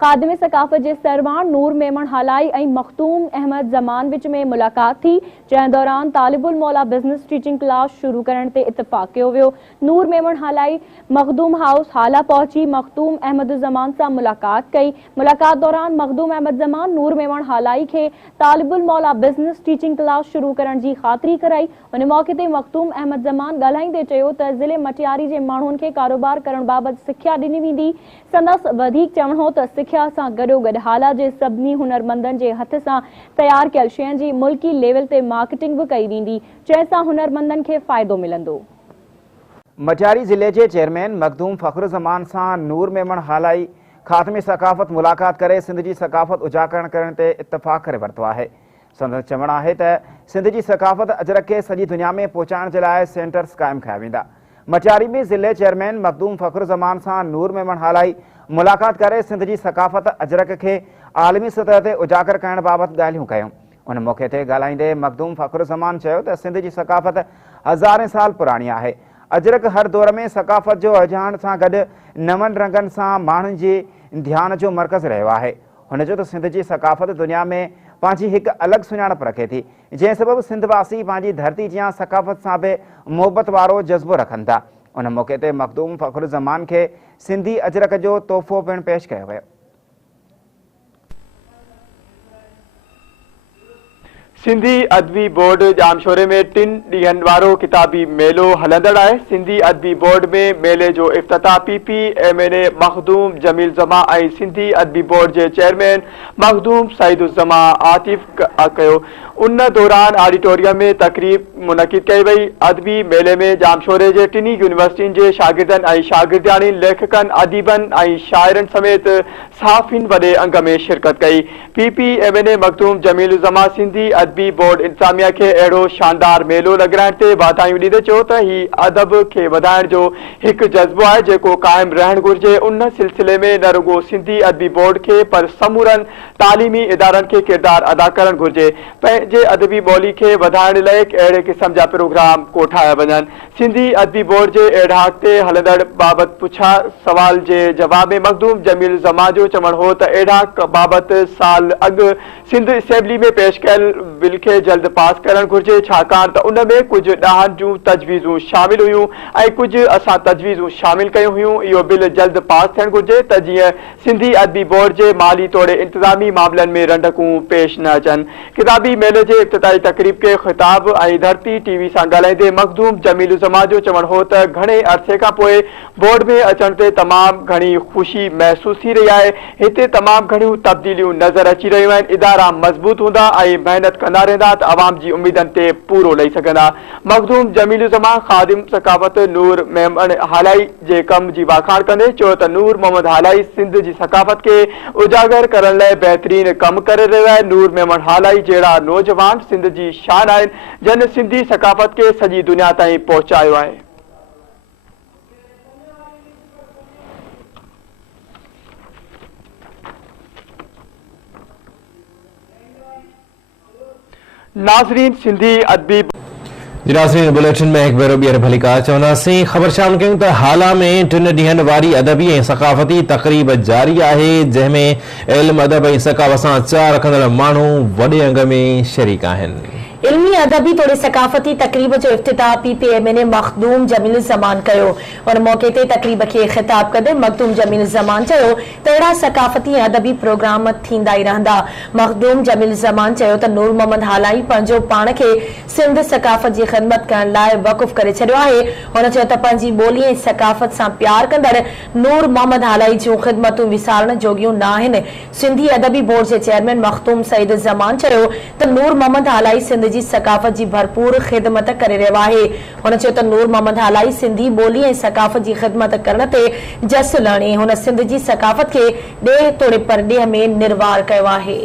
खादिम सकाफ़त के सरवान नूर मेमन हालाई और मखदूम अहमद जमान विच में मुलाकात थी, जैं दौरान तालिबुल मौला बिजनेस टीचिंग क्लास शुरू करने ते इतफाक किया वियो। नूर मेमन हालाई मखदूम हाउस हाला पहुंची मखदूम अहमद जमान से मुलाकात कई। मुलाकात दौरान मखदूम अहमद जमान नूर मेमन हालाई के तालिबुल मौला बिजनेस टीचिंग क्लास शुरू करने की खातरी कराई। उन मौके ते मखदूम अहमद जमान ॻाल्हाईंदे चयो त ज़िले मटियारी के माण्हुनि खे कारोबार करण बाबत सिख्या ॾिनी वेंदी। संदसि वधीक चवण हो त सिख्या सां गॾोगॾु हाला जे सभिनी हुनरमंदनि जे हथ सां तैयार कयल शयुनि जी मुल्की लेवल ते मार्केटिंग भी कई वेंदी, जंहिंसां हुनरमंदनि खे फ़ाइदो मिलंदो। मटियारी ज़िले के चेयरमैन मखदूम फ़ख्र ज़मान सां नूर मेमन हालाई खात्मे सकाफ़त मुलाकात करे सिंध की सकाफ़त उजागर करने ते इतफाक़ करे वरतो आहे। संदसि चवण आहे त सिंध की सकाफ़त अजरक के सॼी दुनिया में पहुचाइण जे लाइ सेंटर्स कायम कया वेंदा। मटियारी में ज़िले चेयरमैन मखदूम फ़ख्र ज़मान सां नूर मेमन हालाई मुलाकात करे सिंध की सकाफ़त अजरक के आलमी सतह ते उजागर करण बाबत ॻाल्हियूं कयूं। उन मौके ते ॻाल्हाईंदे मखदूम फ़ख्र ज़मान चयो त सिंध की सकाफ़त हज़ारें साल पुरानी आहे। अजरक हर दौर में सकाफ़त जो रुझान सां गॾु नवनि रंगनि सां माण्हुनि जे ध्यान जो मर्कज़ रहियो आहे। हुन जो त सिंध की सकाफ़त दुनिया में पंहिंजी हिकु अलॻि सुञाणप रखे थी, जंहिं सबबि सिंधवासी पंहिंजी धरती जी सकाफ़त सां बि मोहबत वारो जज़्बो रखनि था। उन मौके ते मखदूम फ़ख्र ज़मान के सिंधी अजरक जो तोहफ़ो पिणु पेश कयो वियो। सिंधी अदबी बोर्ड जामशोरे में 3 ॾींहनि वारो किताबी मेलो हलंदड़ आहे। सिंधी अदबी बोर्ड में मेले जो इफ्तिताह PPMNA मखदूम जमील ज़मा ऐं सिंधी अदबी बोर्ड के चेयरमैन मखदूम सईदुज़्ज़मा आतिफ कयो। उन दौरान ऑडिटोरियम में तकरीब मुनक़िद कई वई। अदबी मेले में जामशोरे के 3 यूनिवर्सिटियों के शागिर्दनि ऐं शागिर्दियाणी लेखकनि अदीबनि ऐं शाइरनि समेत सहाफ़िन वॾे अंग में शिरकत कई। PPMNA मखदूम जमील ज़मा सिंधी अदबी बोर्ड इंतजामिया के अड़ो शानदार मेलो लॻाइण ते वाधायूं ॾींदे चयो त ही अदब के वधाइण जो एक जज्बो है जेको कायम रहण घुर्जे। उन सिलसिले में न रुगो सिंधी अदबी बोर्ड के पर समूरन तालीमी इदारन के किरदार अदा करण घुर्जे। पंहिंजे अदबी ॿोली के वधाइण लाइ अहिड़े क़िस्म जा प्रोग्राम कोठाया वञनि। सिंधी अदबी बोर्ड के एड़ाक ते हलंदड़ बाबत पुछा सवाल के जवाब में मखदूम जमील ज़मा जो चवण हो त एड़ाक बाबत साल अॻु सिंध असेंबली में पेश कयल बिल के जल्द पास करण घुर्जे, छाकाणि त उन में कुछ ॾाहनि जूं तजवीज़ूं शामिल हुयूं ऐं कुछ असां तजवीज़ूं शामिल कयूं हुयूं। इहो बिल जल्द पास थियण घुर्जे त जीअं सिंधी अदबी बोर्ड के माली तौर इंतजामी मामलन में रंडकूं पेश न अचनि। किताबी मेले के इफ्तिताही तकरीब के खिताब ऐं धरती TV सां ॻाल्हाईंदे मखदूम जमील ज़मा जो चवण हो त घणे अरसे खां पोइ बोर्ड में अचण ते तमामु घणी ख़ुशी महसूस थी रही है। हिते तमामु घणियूं तब्दीलियूं नज़र अची रहियूं आहिनि। इदारा मज़बूत हूंदा ऐं मेहनत कंदा रहंदा त अवाम जी उम्मीदनि ते पूरो लही सघंदा। मखदूम जमील ज़मा खादिम सकाफ़त नूर मेमन हालाई जे कम जी वाखाण कंदे चयो त नूर मोहम्मद हालाई सिंध जी सकाफ़त के उजागर करण लाइ बेहतरीन कम करे रहियो आहे। नूर मेमन हालाई जहिड़ा नौजवान सिंध जी शान आहिनि जन सिंधी सकाफ़त के सॼी दुनिया ताईं पहुचायो आहे। नाज़रीन सिंधी अदबी नाज़रीन बुलेटिन में एक बेरो ॿीहर भली का चवंदासीं। ख़बर शामिल कयूं त हाला में 3 ॾींहनि वारी अदबी ऐं सकाफ़ती तक़रीब जारी आहे, जंहिंमें इल्म अदब ऐं सकाफ़त सां चाह रखंदड़ माण्हू वॾे अंग में शरीक आहिनि। इल्मी अदबी तोड़े सकाफ़ती तकरीब जो इफ्तिताह PPMNA मखदूम जमील ज़मान कयो। उन मौके ते तकरीब के खिताब कंदे मखदूम जमील ज़मान चयो त अहिड़ा सकाफ़ती अदबी प्रोग्राम थींदा ई रहंदा। मखदूम जमील ज़मान चयो त नूर मोहम्मद हालाई पंहिंजो पाण खे सिंध सकाफ़त जी ख़िदमत करण लाइ वक़ुफ़ करे छॾियो आहे। हुन चयो त पंहिंजी ॿोली ऐं सकाफ़त सां प्यार कंदड़ नूर मोहम्मद हालाई जूं ख़िदमतूं विसारण जोगियूं न आहिनि। सिंधी अदबी बोर्ड जे चेयरमैन मखदूम सईद ज़मान चयो त नूर मोहम्मद हालाई सिंध जी सकाफ़त जी भरपूर ख़िदमत करे रहियो आहे। हुन चयो त नूर मोहम्मद हालाई सिंधी ॿोली ऐं सकाफ़त जी ख़िदमत करण ते जस लाणी हुन सिंध जी सकाफ़त खे ॾे तोड़े परॾेह में निर्वार कयो आहे।